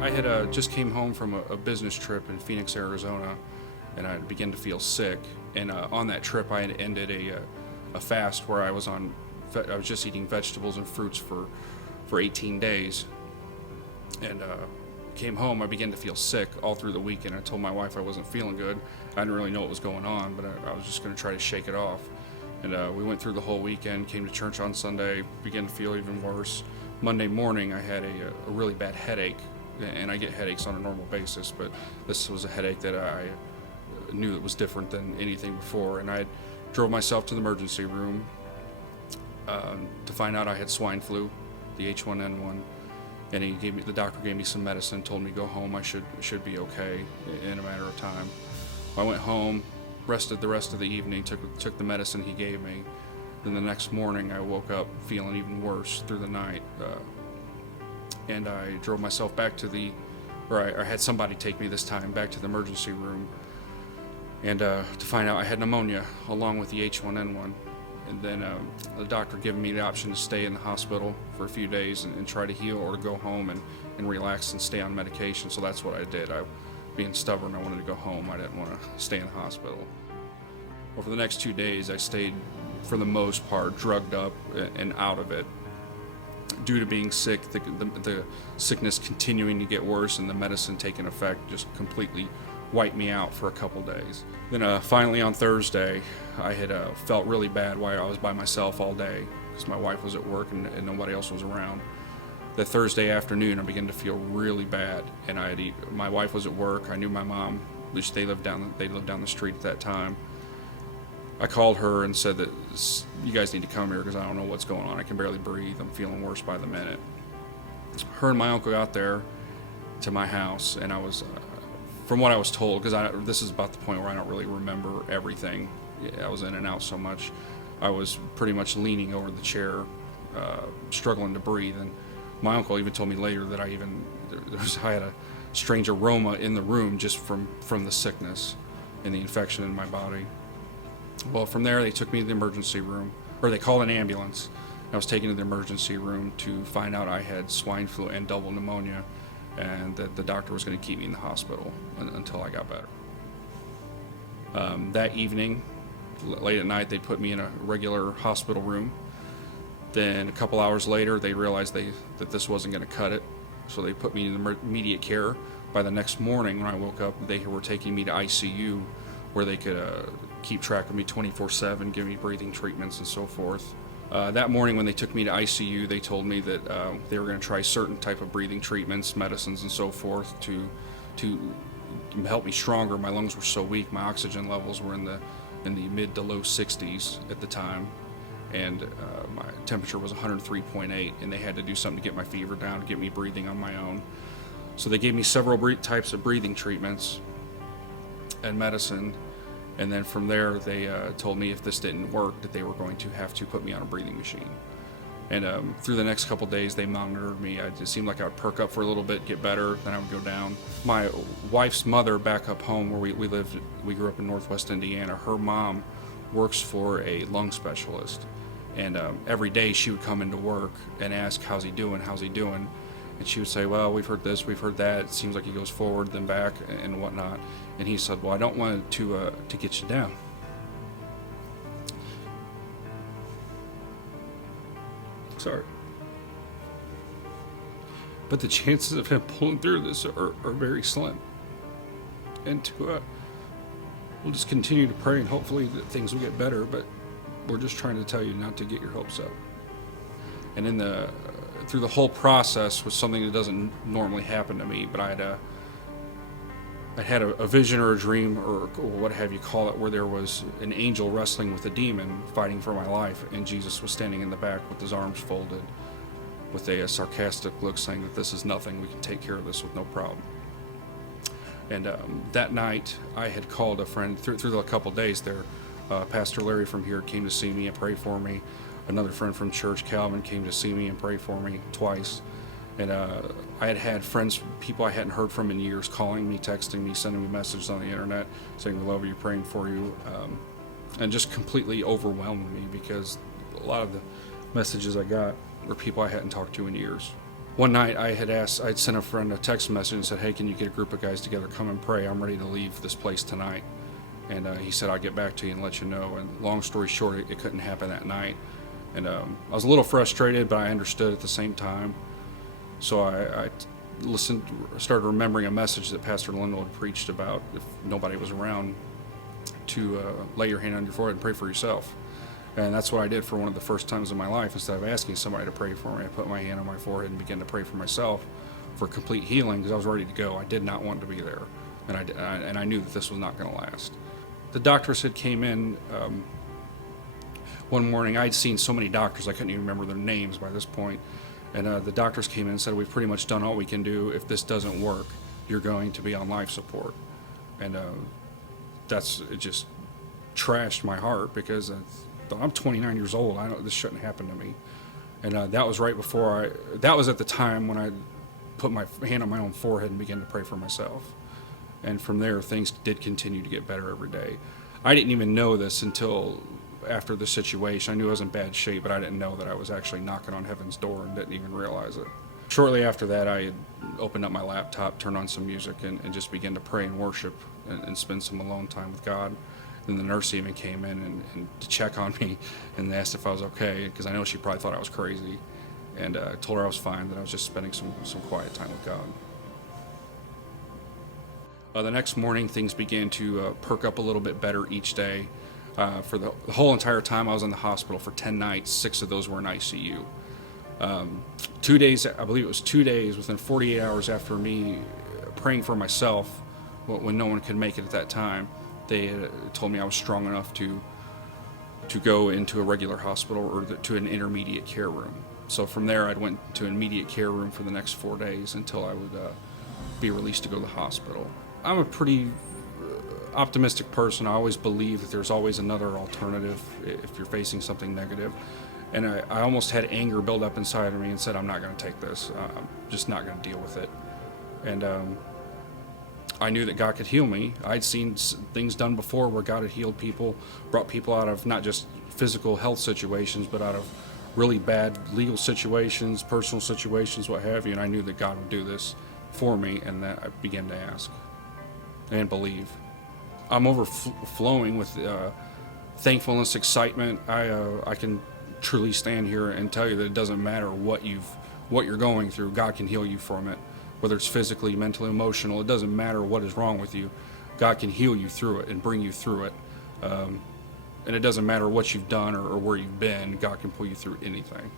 I had just came home from a business trip in Phoenix, Arizona, and I began to feel sick. And on that trip, I had ended a fast where I was just eating vegetables and fruits for 18 days. And came home, I began to feel sick all through the weekend. I told my wife I wasn't feeling good. I didn't really know what was going on, but I was just going to try to shake it off. And we went through the whole weekend, came to church on Sunday, began to feel even worse. Monday morning, I had a really bad headache, and I get headaches on a normal basis, but this was a headache that I knew it was different than anything before. And I drove myself to the emergency room to find out I had swine flu, the H1N1. And the doctor gave me some medicine, told me to go home. I should be okay in a matter of time. I went home, rested the rest of the evening, took the medicine he gave me. Then the next morning, I woke up feeling even worse through the night, and I drove myself back I had somebody take me this time back to the emergency room, and to find out I had pneumonia along with the H1N1. And then the doctor gave me the option to stay in the hospital for a few days and try to heal, or to go home and relax and stay on medication. So that's what I did. Being stubborn, I wanted to go home. I didn't want to stay in the hospital. Over the next 2 days, I stayed, for the most part, drugged up and out of it. Due to being sick, the sickness continuing to get worse and the medicine taking effect just completely wiped me out for a couple days. Then finally on Thursday, I had felt really bad while I was by myself all day because my wife was at work and nobody else was around. That Thursday afternoon, I began to feel really bad, and my wife was at work. I knew my mom, which they lived down the street at that time. I called her and said that you guys need to come here because I don't know what's going on. I can barely breathe. I'm feeling worse by the minute. Her and my uncle got there to my house, and I was, from what I was told, because this is about the point where I don't really remember everything. I was in and out so much. I was pretty much leaning over the chair, struggling to breathe, and my uncle even told me later that I had a strange aroma in the room just from the sickness and the infection in my body. Well, from there, they took me to the emergency room, or they called an ambulance. I was taken to the emergency room to find out I had swine flu and double pneumonia, and that the doctor was going to keep me in the hospital until I got better. That evening, late at night, they put me in a regular hospital room. Then a couple hours later, they realized that this wasn't going to cut it, so they put me in immediate care. By the next morning, when I woke up, they were taking me to ICU, where they could keep track of me 24/7, give me breathing treatments and so forth. That morning when they took me to ICU, they told me that they were going to try certain type of breathing treatments, medicines and so forth to help me stronger. My lungs were so weak, my oxygen levels were in the mid to low 60s at the time, and my temperature was 103.8, and they had to do something to get my fever down, to get me breathing on my own. So they gave me several types of breathing treatments and medicine. And then from there, they told me if this didn't work, that they were going to have to put me on a breathing machine. And through the next couple days, they monitored me. It seemed like I would perk up for a little bit, get better, then I would go down. My wife's mother back up home where we lived, we grew up in Northwest Indiana, her mom works for a lung specialist. And every day she would come into work and ask, how's he doing? And she would say, well, we've heard this, we've heard that. It seems like he goes forward, then back, and whatnot. And he said, well, I don't want to get you down. Sorry. But the chances of him pulling through this are very slim. And we'll just continue to pray, and hopefully that things will get better, but we're just trying to tell you not to get your hopes up. And through the whole process was something that doesn't normally happen to me, but I had a vision or a dream or what have you call it, where there was an angel wrestling with a demon fighting for my life, and Jesus was standing in the back with his arms folded with a sarcastic look, saying that this is nothing, we can take care of this with no problem. And that night I had called a friend through a couple days there. Pastor Larry from here came to see me and pray for me. Another friend from church, Calvin, came to see me and pray for me twice. And I had friends, people I hadn't heard from in years, calling me, texting me, sending me messages on the internet saying, we love you, praying for you, and just completely overwhelmed me because a lot of the messages I got were people I hadn't talked to in years. One night I'd sent a friend a text message and said, hey, can you get a group of guys together, come and pray, I'm ready to leave this place tonight. And he said, I'll get back to you and let you know. And long story short, it couldn't happen that night. And I was a little frustrated, but I understood at the same time. So I started remembering a message that Pastor Lindell had preached about if nobody was around to lay your hand on your forehead and pray for yourself. And that's what I did for one of the first times in my life. Instead of asking somebody to pray for me, I put my hand on my forehead and began to pray for myself for complete healing, because I was ready to go. I did not want to be there, and I knew that this was not going to last. The doctors had came in one morning. I'd seen so many doctors I couldn't even remember their names by this point. And the doctors came in and said, we've pretty much done all we can do. If this doesn't work, you're going to be on life support. And it just trashed my heart, because I'm 29 years old. I know this shouldn't happen to me. And that was right before that was at the time when I put my hand on my own forehead and began to pray for myself. And from there, things did continue to get better every day. I didn't even know this until after the situation. I knew I was in bad shape, but I didn't know that I was actually knocking on heaven's door and didn't even realize it. Shortly after that, I had opened up my laptop, turned on some music, and just began to pray and worship and spend some alone time with God. Then the nurse even came in and to check on me and asked if I was okay, because I know she probably thought I was crazy. And I told her I was fine, that I was just spending some quiet time with God. The next morning, things began to perk up a little bit better each day. For the whole entire time I was in the hospital for 10 nights, 6 of those were in ICU. 2 days, I believe it was 2 days, within 48 hours after me praying for myself, when no one could make it at that time, they told me I was strong enough to go into a regular hospital or to an intermediate care room. So from there, I went to an immediate care room for the next 4 days until I would be released to go to the hospital. I'm a pretty optimistic person. I always believe that there's always another alternative if you're facing something negative. And I almost had anger build up inside of me and said, I'm not going to take this. I'm just not going to deal with it. And I knew that God could heal me. I'd seen things done before where God had healed people, brought people out of not just physical health situations, but out of really bad legal situations, personal situations, what have you. And I knew that God would do this for me, and that I began to ask and believe. I'm overflowing with thankfulness, excitement. I can truly stand here and tell you that it doesn't matter what you're going through. God can heal you from it, whether it's physically, mentally, emotional. It doesn't matter what is wrong with you. God can heal you through it and bring you through it. And it doesn't matter what you've done or where you've been. God can pull you through anything.